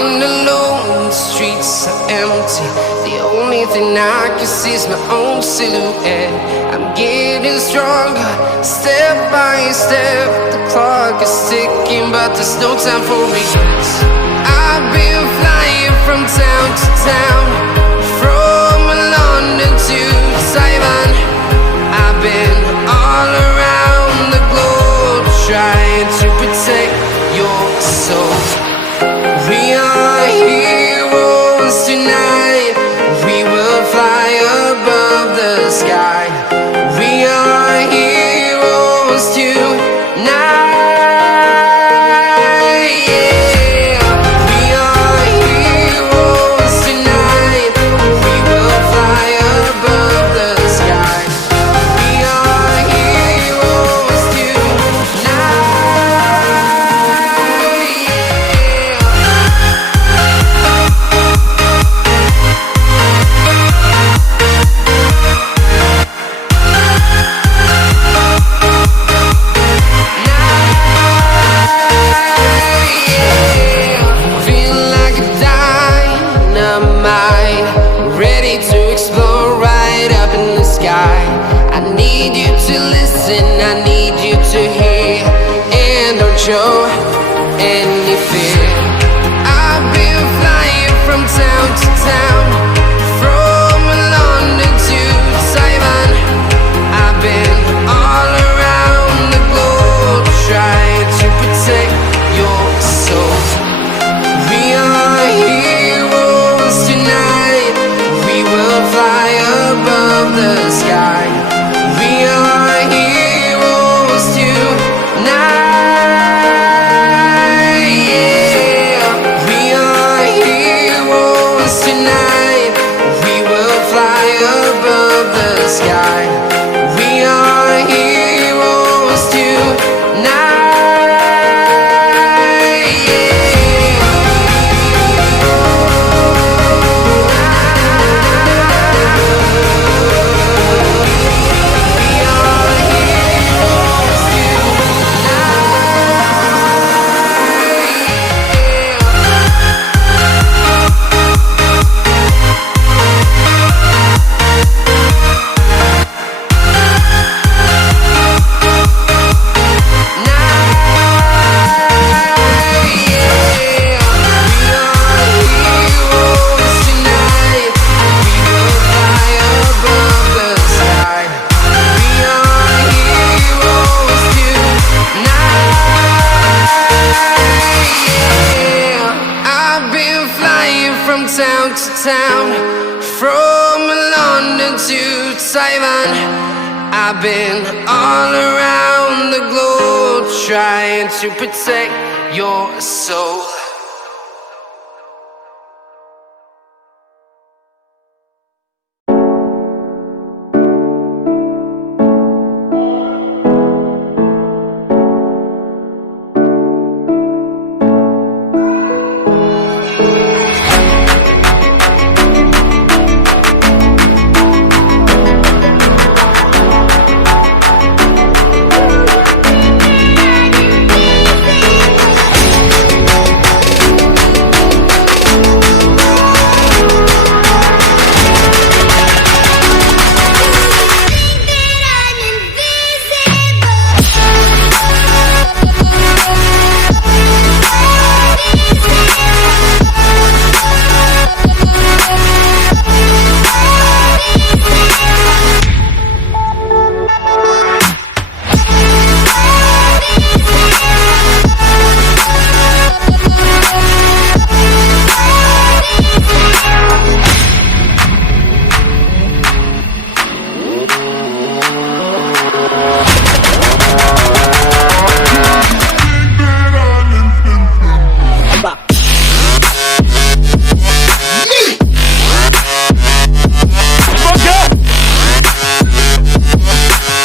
Walking alone, the streets are empty. The only thing I can see is my own silhouette. I'm getting stronger, step by step. The clock is ticking, but there's no time for regrets. I've been flying from town to town, from London to Taiwan. I've been all around the globe, trying to protect your soul. We are heroes tonight. We will fly above the sky. We are heroes tonight. Yeah. We are heroes tonight. We will fly above the sky. We are heroes tonight. I need you to hear and don't show any fear. I've been flying from town to town, from London to Taiwan. I've been all around the globe, trying to protect your soul. We are heroes tonight. We will fly above the sky. We are heroes tonight. Yeah. We are heroes tonight. We will fly above the sky. We are heroes tonight. From town to town, from London to Taiwan. I've been all around the globe, trying to protect your soul.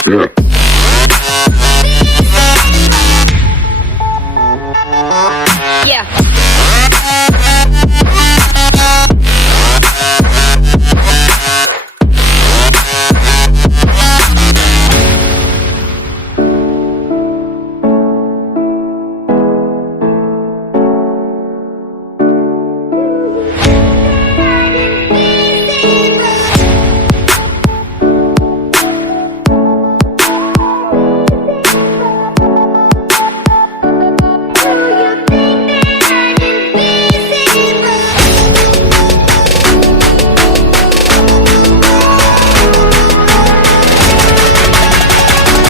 Yeah.